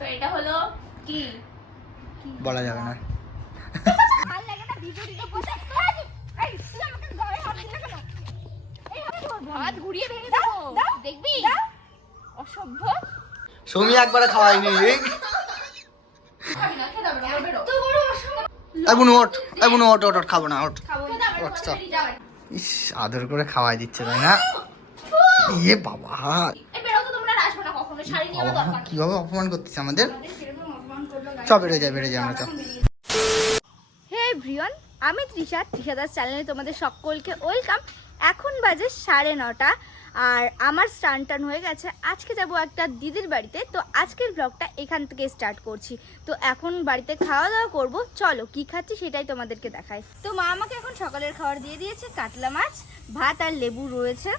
তো এটা হলো কি? বলা যাবে না। ভালো লাগে না? টিডিও করতে এই তুই আমাকে গায়ে হাত দিলে কেন? হাত ঘুরিয়ে ভেঙে দেবো। দেখবি? অসভ্য। সৌমি একবারে খাওয়াইনি খাবি না। এই এই খাব চল। ইস আদর করে খাওয়াই দিচ্ছে তাই না? ইয়ে বাবা। কীভাবে অপমান করতেছে আমাদের। চ বেরো যাই বেরো যাই আমরা চ হে এভরিওয়ান আমি তৃষা। তৃষা দাস চ্যানেলে তোমাদের সকলকে ওয়েলকাম। এখন বাজে সাড়ে নটা আর আমার স্টান টান হয়ে গেছে। আজকে যাব একটা দিদির বাড়িতে। তো আজকের ব্লগটা এখান থেকে স্টার্ট করছি। তো এখন বাড়িতে খাওয়া দাওয়া করব। চলো কি খাচ্ছি সেটাই তোমাদেরকে দেখাই। তো মা আমাকে এখন সকালের খাবার দিয়ে দিয়েছে কাতলা মাছ ভাত আর লেবু রয়েছে।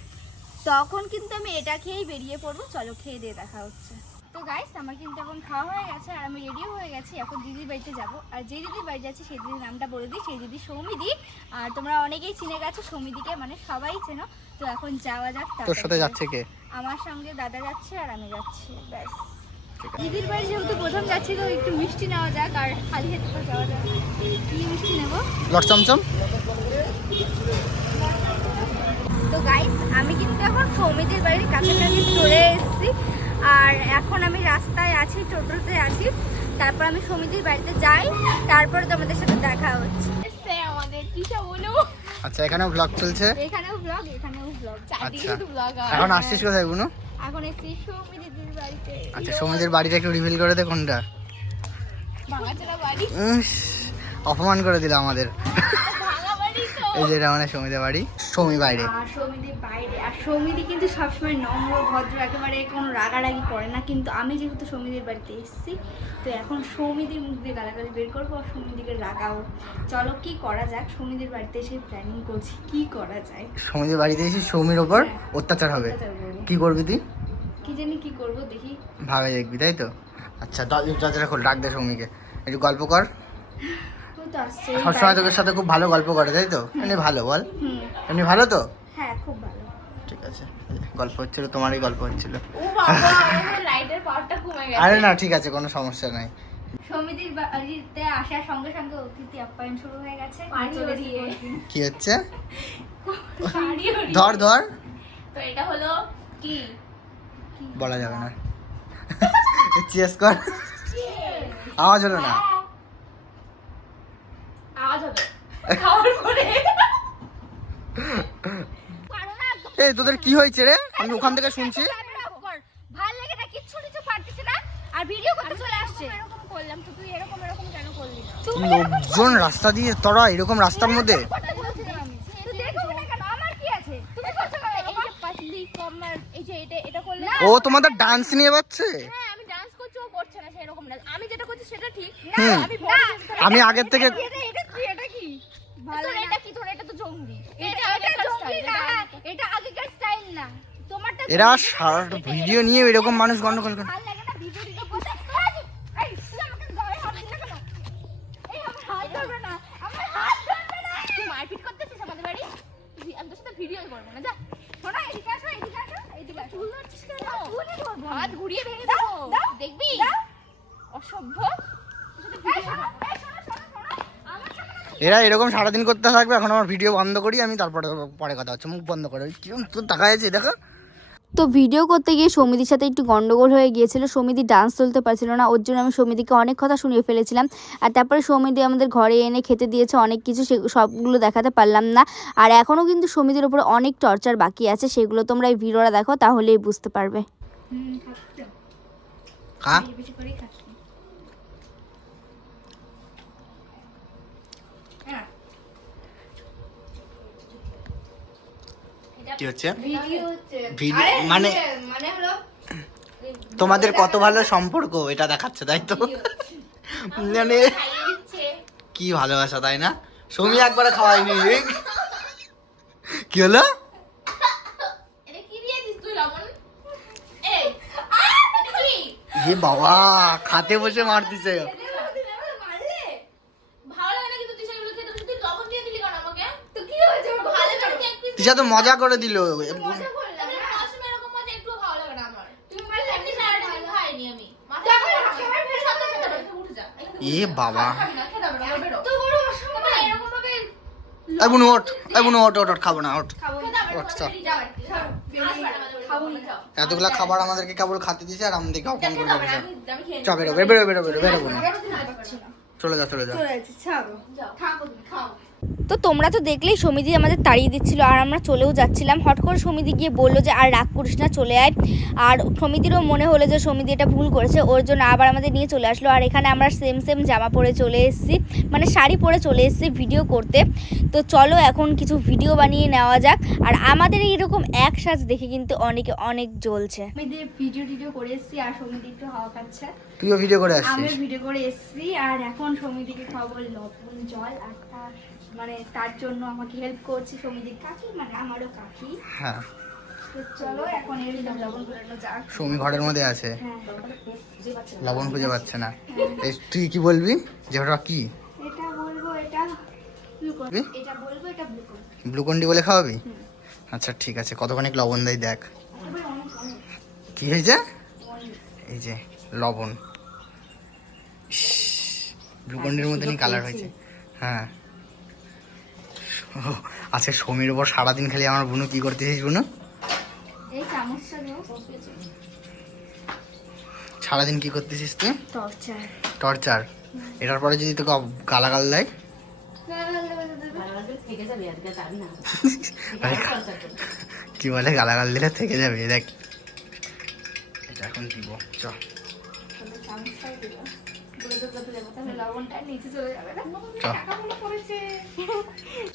তখন কিন্তু আমি এটা খেয়েই বেরিয়ে পড়ব। চলো খেয়ে দিয়ে দেখা হচ্ছে। তো গাইস আমার কিন্তু এখন খাওয়া হয়ে গেছে আর আমি রেডিও হয়ে গেছি। এখন দিদির বাড়িতে যাব। আর যে দিদির বাড়ি যাচ্ছি সেই দিদির নামটা বলে দিই। সেই দিদি সৌমিদি। আর তোমরা অনেকেই চিনে গেছো সৌমিদিকে মানে সবাই চেনো। তো এখন যাওয়া যাক তোর সাথে যাচ্ছে কে? আমার সঙ্গে দাদা যাচ্ছে আর আমি যাচ্ছি ব্যাস। দিদির বাড়ি যেহেতু প্রথম যাচ্ছি তো একটু মিষ্টি নেওয়া যাক আর খালি হাতে তো যাওয়া যাক কি মিষ্টি নেব? লট চমচম তো গাইস আমি কিন্তু সৌমিদের বাড়ির কাছাকাছি চলে এসেছি। আর এখন আমি রাস্তায় আছি টোটোতে আছি। তারপর আমি সমিতির বাড়িতে যাই তারপরে তোমাদের সাথে দেখা হচ্ছে। আমাদের কিসা বলো? আচ্ছা এখানেও ব্লগ চলছে? এখানেও ব্লগ এখানেও ব্লগ চারদিকে আচ্ছা। তো ব্লগ এখন আসছিস কোথায় বুনু? এখন এসেছি সৌমি বাড়িতে। আচ্ছা সৌমিদের বাড়িটা একটু রিভিল করে দে কোনটা। বাড়ি। উস, অপমান করে দিল আমাদের। এই যে এটা মানে সৌমিদের বাড়ি। সৌমি বাইরে। আর সৌমিদির বাইরে। আর সৌমিদি কিন্তু সবসময় নম্র ভদ্র একেবারে কোনো রাগারাগি করে না। কিন্তু আমি যেহেতু সৌমিদির বাড়িতে এসেছি তো এখন সৌমিদির মুখ দিয়ে গালাগালি বের করব আর সৌমিদিকে রাগাও চলো কি করা যাক? সৌমিদির বাড়িতে এসে প্ল্যানিং করছি কি করা যায়। সৌমিদের বাড়িতে এসে সৌমির ওপর অত্যাচার হবে। কি করবি তুই? কি জানি কি করব দেখি। ভাবে দেখবি তাই তো? আচ্ছা দরজা- দরজাটা খোল ডাক দে সৌমিকে। একটু গল্প কর। সবসময় তোদের সাথে খুব ভালো গল্প করে তাই তো? এমনি ভালো বল। এমনি ভালো তো? হ্যাঁ খুব ভালো। ঠিক আছে। গল্প হচ্ছিল তোমারই গল্প হচ্ছিল। ও বাবা আমাদের লাইটের পাওয়ারটা কমে গেছে। আরে না ঠিক আছে কোনো সমস্যা নাই। সৌমিদির বাড়িতে আসার সঙ্গে সঙ্গে অতিথি আপ্যায়ন শুরু হয়ে গেছে। পানি চলে ওড়িয়ে। এসেছি। কি হচ্ছে? ধর ধর। তো এটা হলো কি? বলা যাবে না। কর। আওয়াজ হলো না আওয়াজ হবে খাওয়ার পরে। এই তোদের কি হয়েছে রে? আমি ওখান থেকে শুনছি। ক্যামেরা অফ কর ভালো লাগে না কিচ্ছু কিছু পারতেছে না। আর ভিডিও করতে চলে আসছে। এরকম করলাম তো তুই এরকম এরকম কেন করলি লোকজন রাস্তা দিয়ে তোরা এরকম রাস্তার মধ্যে। কথা বলছিলাম আমি তুই দেখো না কেন? আমার কি আছে? তুমি করছ না এই যে পাতলি কমার এই যে এটা এটা করলে ও তোমাদের ডান্স নিয়ে পাচ্ছে হ্যাঁ আমি ডান্স করছি ও করছে না সেরকম না। আমি যেটা করছি সেটা ঠিক। আমি বড় যেটা- আমি আগের থেকে ভালো এটা কি তোর? এটা তো জঙ্গি। এটা এটা জঙ্গি না এটা আগেকার স্টাইল না। তোমারটা এরা সারা ভিডিও নিয়ে এরকম মানুষ গন্ডগোল করে ভালো লাগে না ভিডিও টিডিও করতে এই তুই আমাকে গায়ে হাত দিলে কেন এই আমার হাত ধরবে না আমার হাত ধরবে না তুই মারপিট করতেছিস আমাদের বাড়ি তুই- আমি তোর সাথে ভিডিও করব না যা শোনো এদিকে আসো এদিকে আসো এদিকে আসো চুল ধরছিস কেন চুলই ধরবো আমি। হাত ঘুরিয়ে ভেঙে দাও, দেবো দাও, দেখবি দাও। অসভ্য তোর সাথে এই ভিডিও শোনো, করব। এই শোনো, শোনো, শোনো। আমার সামনে এরা এরকম সারাদিন করতে থাকবে এখন আমার ভিডিও বন্ধ করি আমি তারপরে পরে কথা হচ্ছে মুখ বন্ধ করে। কিরম তোর টাকা আছে দেখো? তো ভিডিও করতে গিয়ে সমিতির সাথে একটু গন্ডগোল হয়ে গিয়েছিল সমিতি ডান্স তুলতে পারছিল না ওর জন্য আমি সমিতিকে অনেক কথা শুনিয়ে ফেলেছিলাম। আর তারপরে সমিতি আমাদের ঘরে এনে খেতে দিয়েছে অনেক কিছু সে সবগুলো দেখাতে পারলাম না। আর এখনও কিন্তু সমিতির উপরে অনেক টর্চার বাকি আছে সেগুলো তোমরা এই ভিডিওটা দেখো তাহলেই বুঝতে পারবে। খা কি হচ্ছে। ভিডিও মানে মানে তোমাদের কত ভালো সম্পর্ক এটা দেখাচ্ছে তাই তো? মানে কি ভালোবাসা তাই না? সৌমি একবারে খাওয়াইনি কি হলো? বাবা খাতে বসে মারতিছে। না, তো মজা বুনু ওঠ এই বুনু ওঠ ওঠ ওঠ খাব না না। যাও। এতগুলা খাবার আমাদেরকে কেবল খাতে দিয়েছে আর আমাদেরকে অপমান করে বেরো বেরো বেরো। চলে যা চলে যা তো তোমরা তো দেখলেই সমিতি আমাদের তাড়িয়ে দিচ্ছিল, আর আমরা চলেও যাচ্ছিলাম। হট করে সমিতি গিয়ে বলল যে, আর রাগ করিস না, চলে আয়। আর সমিতিরও মনে হলো যে, সমিতি এটা ভুল করেছে, ওর জন্য আবার আমাদের নিয়ে চলে আসলো। আর এখানে আমরা সেম সেম জামা পরে চলে এসেছি মানে শাড়ি পরে চলে এসেছি ভিডিও করতে। তো চলো এখন কিছু ভিডিও বানিয়ে নেওয়া যাক। আর আমাদের এইরকম এক সাজ দেখে কিন্তু অনেকে অনেক জ্বলছে। ভিডিও টিডিও করে এসেছি, আর সমিতি একটু হাওয়া খাচ্ছে। তুইও ভিডিও করে আসছিস আমি ভিডিও করে এসেছি আর এখন সমিতিকে খাওয়াবো লবণ জল আর মানে তার জন্য আমাকে হেল্প করছে সমিতির কাকি মানে আমারও কাকি। হ্যাঁ। তো চলো এখন এর লবণ গুলানো যাক। সৌমি ঘরের মধ্যে আছে। হ্যাঁ। লবণ খুঁজে পাচ্ছে না। এই তুই কি বলবি? যে ওটা কি? এটা বলব এটা এটা বলব এটা গ্লুকন বলে খাওয়াবি? আচ্ছা ঠিক আছে কতখানি লবণ দেয় দেখ। কি হয়েছে? এই যে লবণ। গ্লুকন্ডির মতনই কালার হয়েছে। হ্যাঁ। আজকে সমীর ওপর সারাদিন খালি আমার বুনু কি করতেছিস বুনু? সারাদিন কি করতেছিস তুই? টর্চার এটার পরে যদি তোকে গালাগাল দেয়? কি বলে গালাগাল দিলে থেকে যাবে দেখ। এটা এখন দিব চ। তাহলে লবণটা নিচে চলে যাবে না টাকাগুলো পড়েছে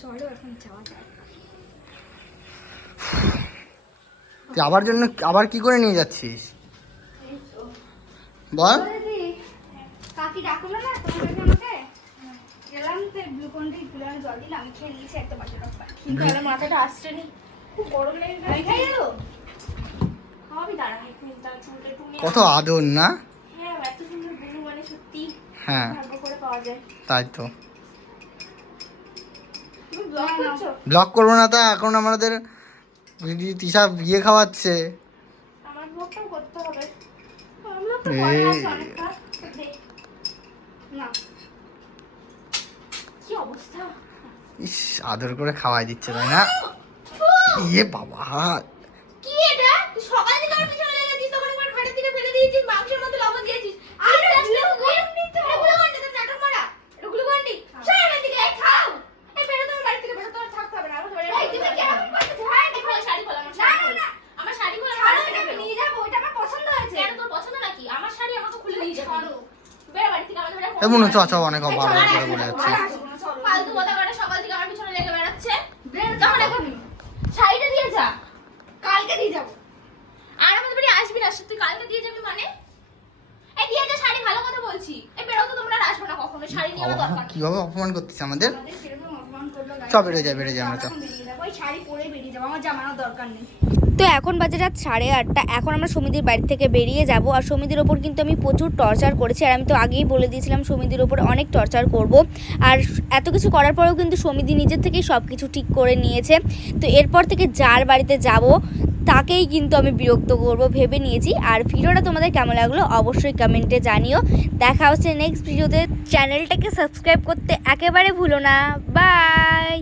চলো এখন যাওয়া যাক তুই আবার জন্য আবার কি করে নিয়ে যাচ্ছিস? বল। কাকি ডাকলো না? তোমাকে আমাকে? গেলাম তো গ্লুকন ডি গুলানো জল দিলাম আমি খেয়ে নিয়েছি একটা বাটি রক্ত কিন্তু আমার মাথাটা আসছে নি। খুব গরম লেগে গেল খাওয়াবি দাঁড়া কত আদর না হ্যাঁ এত সুন্দর বুনু মানে সত্যি হ্যাঁ। তাই তো ব্লগ করব না তা এখন আমাদের তিশা বিয়ে খাওয়াচ্ছে। ইস আদর করে খাওয়াই দিচ্ছে তাই না? ইয়ে বাবা কি এটা তুই সকাল থেকে আমার পিছনে লেগেছিস তখন একবার ঘাটের দিকে ফেলে দিয়েছিস মাংসের মধ্যে লবণ দিয়েছিস আর আজকে এমনি তো এগুলো গন্ডি তো নাটক মারা এগুলো গন্ডি সারা দিকে এই খাও এই বেরো তোমার বাড়ি থেকে বেরো তোমার থাকতে হবে না আমার বাড়ি এই তুমি কেমন করতে হয় দেখো শাড়ি খোলা আমার শাড়ি খোলা আমার শাড়ি খোলা ছাড়ো এটা আমি নিয়ে যাব ওটা আমার পছন্দ হয়েছে কেন তোর পছন্দ নাকি আমার শাড়ি আমাকে খুলে দিয়ে যাবে বেরো বাড়ি থেকে আমাদের বাড়ি এ মনে চ চ অনেক অবাক করে বলে যাচ্ছে। ফালতু কথা কাটা সকাল থেকে আমার পিছনে লেগে বেড়াচ্ছে। তখন এখন শাড়িটা দিয়ে যা কালকে দিয়ে যাব। আর আমাদের বাড়ি আসবি না তুই কালকে দিয়ে যাবি মানে? এই দিয়ে যা শাড়ি ভালো কথা বলছি। এই বেরো তো তোমরা আসবে না কখনো শাড়ি নিয়ে আমার দরকার কীভাবে অপমান করতেছে আমাদের? চ বেরো যাই বেরো যাই আমরা চ। ওই শাড়ি পরে বেরিয়ে যাব আমার জামানোর দরকার নেই। তো এখন বাজে রাত সাড়ে আটটা। এখন আমরা সমিতির বাড়ি থেকে বেরিয়ে যাব আর সমিতির ওপর কিন্তু আমি প্রচুর টর্চার করেছি। আর আমি তো আগেই বলে দিয়েছিলাম সমিতির ওপর অনেক টর্চার করব। আর এত কিছু করার পরেও কিন্তু সমিতি নিজের থেকেই সব কিছু ঠিক করে নিয়েছে। তো এরপর থেকে যার বাড়িতে যাব, তাকেই কিন্তু আমি বিরক্ত করব ভেবে নিয়েছি। আর ভিডিওটা তোমাদের কেমন লাগল অবশ্যই কমেন্টে জানিও। দেখা হচ্ছে নেক্সট ভিডিওতে চ্যানেলটাকে সাবস্ক্রাইব করতে একেবারে ভুলো না। বাই